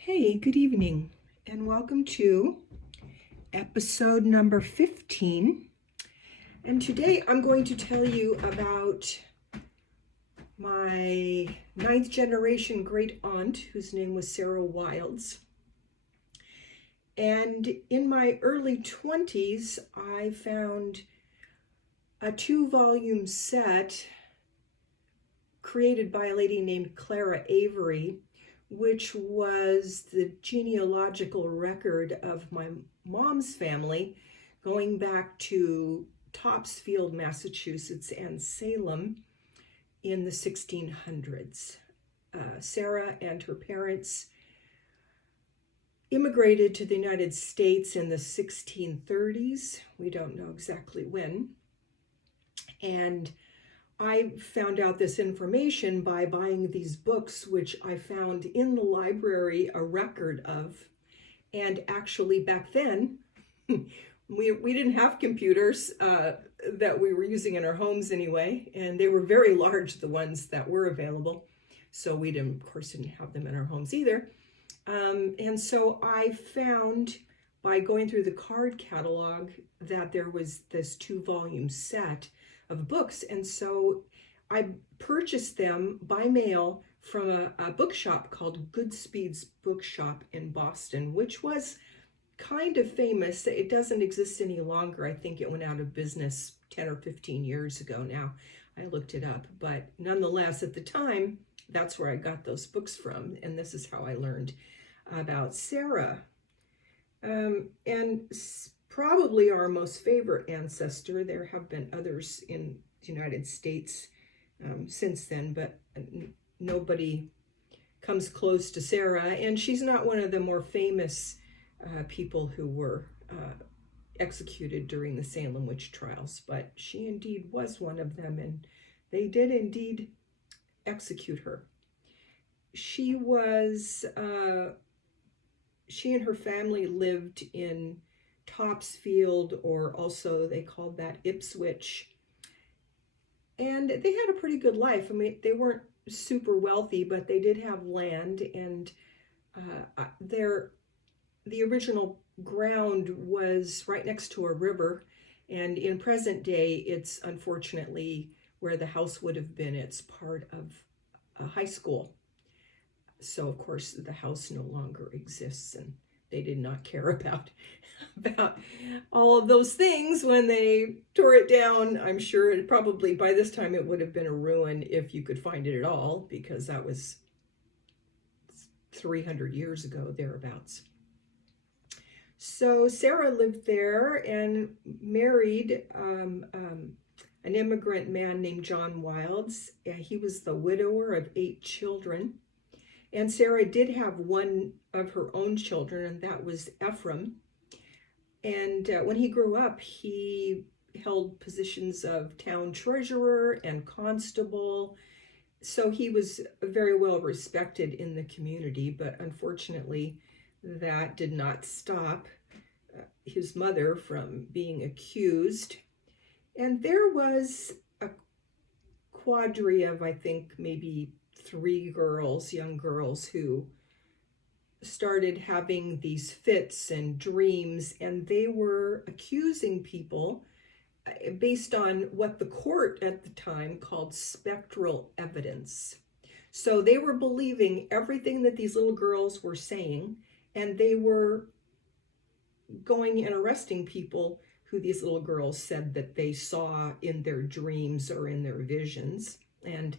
Hey, good evening, and welcome to episode number 15. And today I'm going to tell you about my ninth generation great aunt, whose name was Sarah Wildes. And in my early 20s, I found a 2-volume set created by a lady named Sarah Averell, which was the genealogical record of my mom's family going back to Topsfield, Massachusetts, and Salem in the 1600s. Sarah and her parents immigrated to the United States in the 1630s. We don't know exactly when. And I found out this information by buying these books, which I found in the library a record of. And actually back then, we didn't have computers that we were using in our homes anyway, and they were very large, the ones that were available. So we didn't, of course, didn't have them in our homes either. And so I found by going through the card catalog that there was this 2-volume set of books. And so I purchased them by mail from a bookshop called Goodspeed's Bookshop in Boston, which was kind of famous. It doesn't exist any longer. I think it went out of business 10 or 15 years ago now. I looked it up, but nonetheless, at the time, that's where I got those books from. And this is how I learned about Sarah. And probably our most favorite ancestor. There have been others in the United States since then, but nobody comes close to Sarah. And she's not one of the more famous people who were executed during the Salem witch trials, but she indeed was one of them, and they did indeed execute her. She and her family lived in Topsfield, or also they called that Ipswich. And they had a pretty good life. I mean, they weren't super wealthy, but they did have land, and the original ground was right next to a river. And in present day, it's unfortunately where the house would have been. It's part of a high school. So, of course, the house no longer exists, and they did not care about all of those things when they tore it down. I'm sure it probably, by this time, it would have been a ruin if you could find it at all, because that was 300 years ago, thereabouts. So Sarah lived there and married an immigrant man named John Wildes. He was the widower of 8 children. And Sarah did have one of her own children, and that was Ephraim. And when he grew up, he held positions of town treasurer and constable. So he was very well respected in the community, but unfortunately, that did not stop his mother from being accused. And there was a quadri of, I think, maybe 3 girls, young girls, who started having these fits and dreams, and they were accusing people based on what the court at the time called spectral evidence. So they were believing everything that these little girls were saying, and they were going and arresting people who these little girls said that they saw in their dreams or in their visions. And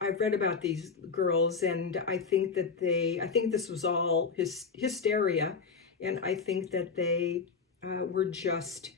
I've read about these girls, and I think this was all hysteria, and I think that they were just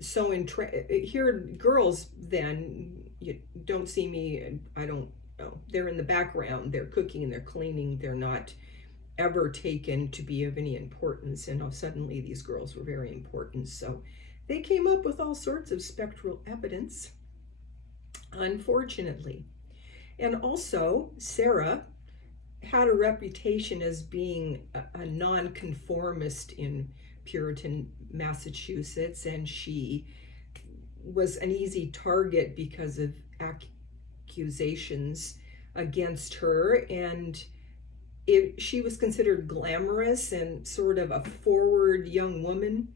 so here, girls then, you don't see me, I don't know, they're in the background, they're cooking, they're cleaning, they're not ever taken to be of any importance, and suddenly these girls were very important. So they came up with all sorts of spectral evidence, unfortunately. And also, Sarah had a reputation as being a nonconformist in Puritan Massachusetts, and she was an easy target because of accusations against her. And she was considered glamorous and sort of a forward young woman.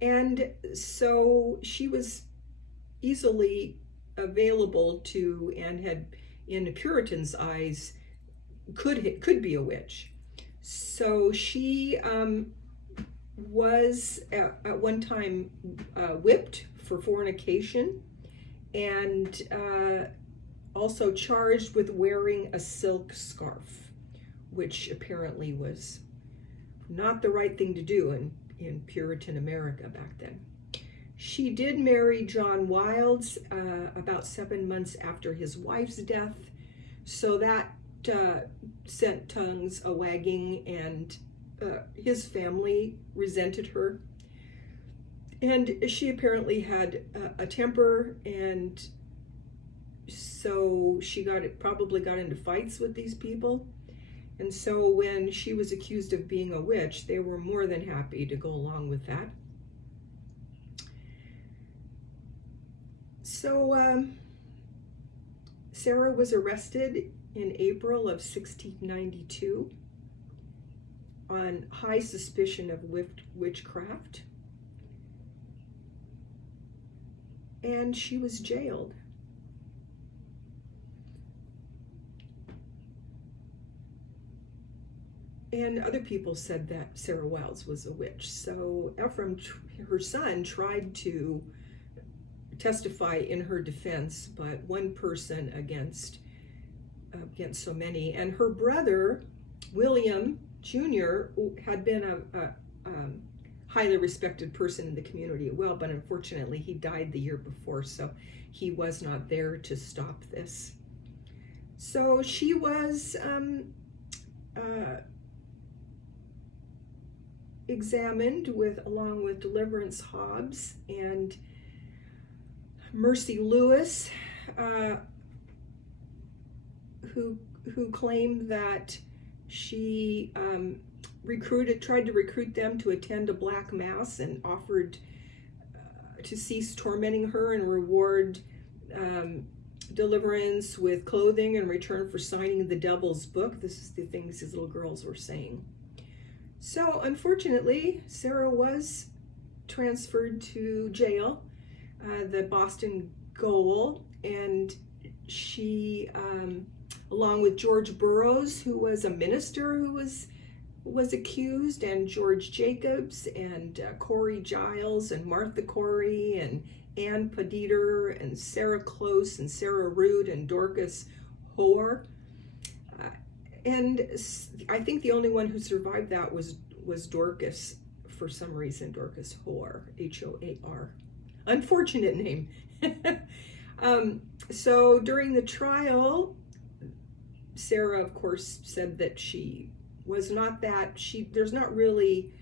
And so she was easily available to, and had, in the Puritans' eyes, could be a witch. So she was at one time whipped for fornication, and also charged with wearing a silk scarf, which apparently was not the right thing to do in Puritan America back then. She did marry John Wildes about 7 months after his wife's death, so that sent tongues a wagging, and his family resented her. And she apparently had a temper, and so she probably got into fights with these people. And so when she was accused of being a witch, they were more than happy to go along with that. So Sarah was arrested in April of 1692 on high suspicion of witchcraft, and she was jailed. And other people said that Sarah Wildes was a witch. So Ephraim, her son, tried to testify in her defense, but one person against so many. And her brother, William Jr., had been a highly respected person in the community as well, but unfortunately he died the year before, so he was not there to stop this. So she was examined along with Deliverance Hobbs and Mercy Lewis, who claimed that she tried to recruit them to attend a black mass and offered to cease tormenting her and reward Deliverance with clothing in return for signing the devil's book. This is the things these little girls were saying. So unfortunately, Sarah was transferred to jail, the Boston Gaol, and she, along with George Burroughs, who was a minister who was accused, and George Jacobs, and Corey Giles, and Martha Corey, and Ann Padeter, and Sarah Close, and Sarah Root, and Dorcas Hoare. And I think the only one who survived that was Dorcas, for some reason, Dorcas Hoare, Hoar. Unfortunate name. So during the trial, Sarah, of course, said that she was not that. There's not really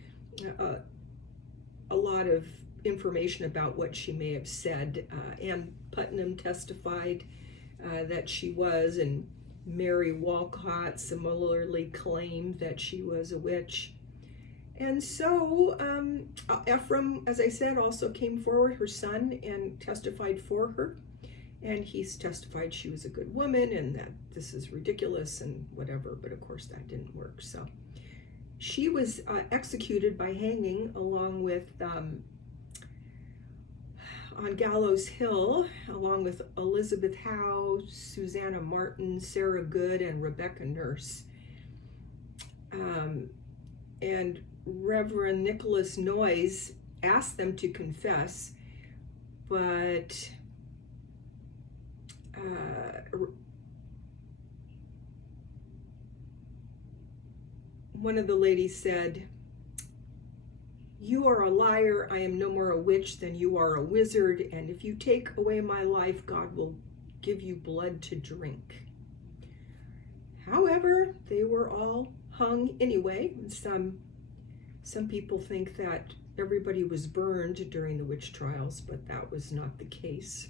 a lot of information about what she may have said. Ann Putnam testified that she was, and Mary Walcott similarly claimed that she was a witch. And so Ephraim, as I said, also came forward, her son, and testified for her. And he's testified she was a good woman and that this is ridiculous and whatever, but of course that didn't work. So she was executed by hanging along with, on Gallows Hill, along with Elizabeth Howe, Susanna Martin, Sarah Good, and Rebecca Nurse. And Reverend Nicholas Noyes asked them to confess, but one of the ladies said, "You are a liar. I am no more a witch than you are a wizard, and if you take away my life, God will give you blood to drink." However, they were all hung anyway. Some people think that everybody was burned during the witch trials, but that was not the case.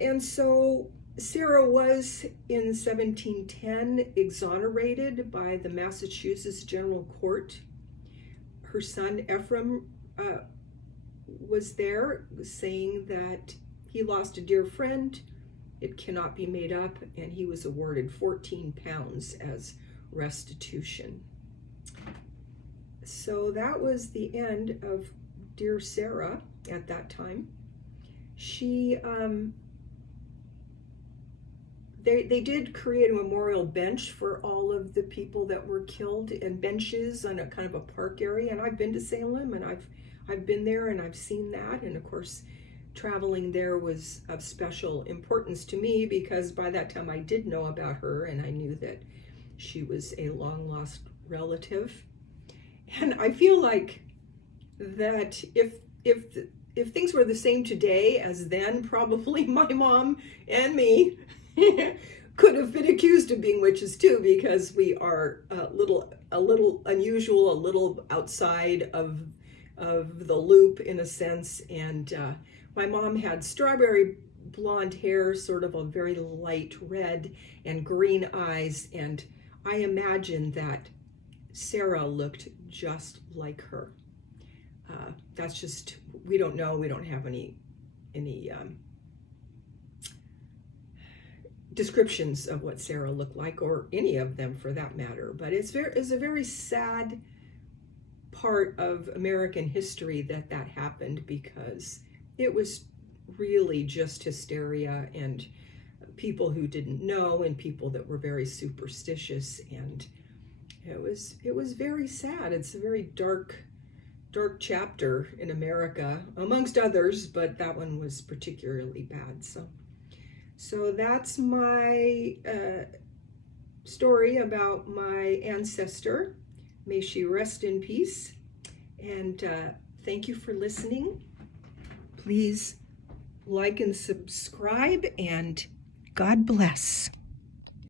And so Sarah was, in 1710, exonerated by the Massachusetts General Court. Her son Ephraim was there, saying that he lost a dear friend it cannot be made up, and he was awarded 14 pounds as restitution. So that was the end of dear Sarah at that time. She, they did create a memorial bench for all of the people that were killed, and benches on a kind of a park area. And I've been to Salem, and I've been there, and I've seen that. And of course, traveling there was of special importance to me, because by that time I did know about her, and I knew that she was a long lost relative. And I feel like that if things were the same today as then, probably my mom and me could have been accused of being witches too, because we are a little unusual, a little outside of the loop in a sense. And my mom had strawberry blonde hair, sort of a very light red, and green eyes, and I imagine that Sarah looked just like her. That's just, we don't know. We don't have any descriptions of what Sarah looked like, or any of them for that matter. But it's a very sad part of American history that happened, because it was really just hysteria and people who didn't know and people that were very superstitious, and it was very sad. It's a very dark chapter in America, amongst others, but that one was particularly bad. So that's my story about my ancestor. May she rest in peace. And thank you for listening. Please like and subscribe, and God bless.